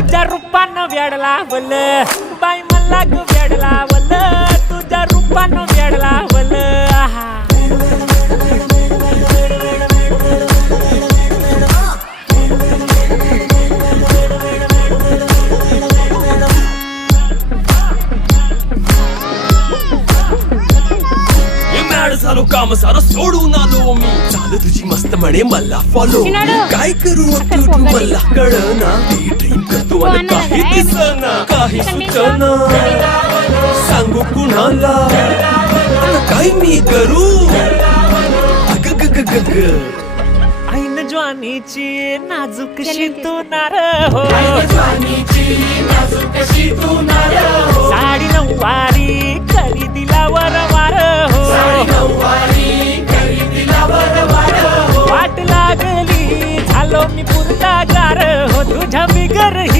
तुझ्या रूपानं वेड लावल बाई मला ग वेड लावल तुझ्या रूपानं वेड लावल झालो काम सारं सोडून आलो मी चाल तुझी मस्त म्हणे मला फॉलो काय करू तू मला कळना ड्रीम करतो मला काही दिसना काही सुचना सांगू कुणाला काय मी करू ऐन ज्वानीची नाजूकशी तू नार हो साडी नऊवारी करी दिला वरवार हो वाट लागली झालो मी पुरता गार हो तुझ्या बिगर ही